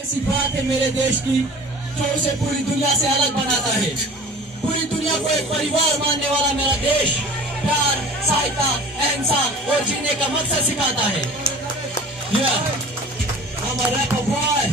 ऐसी बात है मेरे देश की जो उसे पूरी दुनिया से अलग बनाता है। पूरी दुनिया को एक परिवार मानने वाला मेरा देश प्यार, सहायता, अहिंसा और जीने का मकसद सिखाता है। I'm a rapper boy।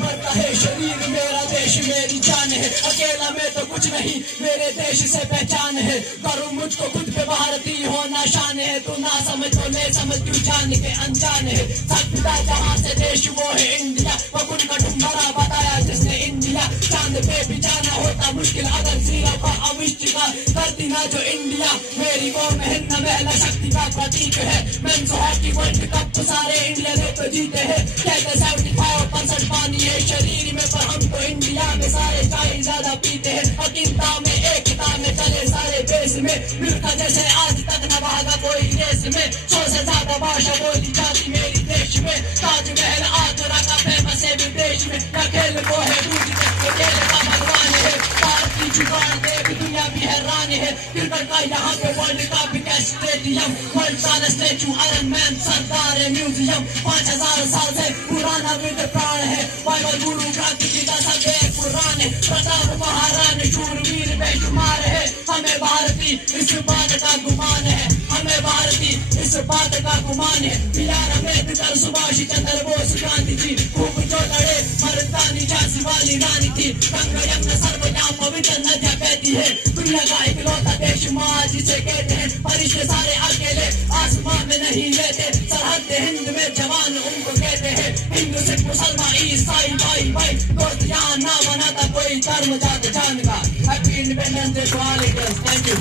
मरता है शरीर मेरा देश मेरी जान है, अकेला मैं तो कुछ नहीं मेरे देश से पहचान है। करूँ मुझको खुद पे भारतीय होना शान है, तू ना समझ तो मैं समझ क्यों जान के अनजान है। सकता जहाँ से देश वो है इंडिया, बकुल का डुम्बरा बताया जिसने इंडिया। चांद पे भी जाना होता मुश्किल अगर जीरो का अविष्टिका करती ना जो इंडिया। मेरी वो मेहनत महिला शक्ति का प्रतीक है। मेंस हॉकी वर्ल्ड कप तो सारे इंडिया ने तो जीते हैं। कहते 75% पानी है शरीर में, पर हम तो इंडिया में सारे चाय ज्यादा पीते हैं। अकिलता में एकता में चले सारे देश में, मिलकर जैसे आज तक न भागा कोई रेस में। 100 से ज्यादा भाषा बोली जाती मेरी देश में। ताजमहल आगरा का फेमस है विदेश में। न खेल को है दूसरे तो खेल का भगवान है। भारत की जुबान देख दुनिया भी हैरान है। क्रिकेट का यहाँ पे वर्ल्ड कप का स्टेडियम, वर्ल्ड का स्टेचू आयरन मैन सरदार है म्यूजियम। 5000 साल से पुराना वेद प्राण है। बाइबल गुरु ग्रंथ गीता सब एक पुराण है। प्रताप महारानी शूरवीर बेशुमार है। हमें भारती इस बात का गुमान है, हमें भारती इस बात का गुमान है। बिहार अम्बेडकर सुभाष चंद्र बोस गांधी जी खूब जो लड़े मर्दानी झांसी वाली रानी थी। गंगा यमुना सर्वनाम पवित्र नदियां बहती है। दुनिया का इकलौता देश माँ जिसे कहते हैं। फरिश्ते सारे अकेले आसमान में नहीं रहते, सरहद हिंद में जवान उनको कहते हैं। हिंदू सिख मुसलमान ईसाई भाई भाई दोस्त यहाँ ना बनाता कोई धर्म जात जान का। Happy independence day to all Indians. Thank you.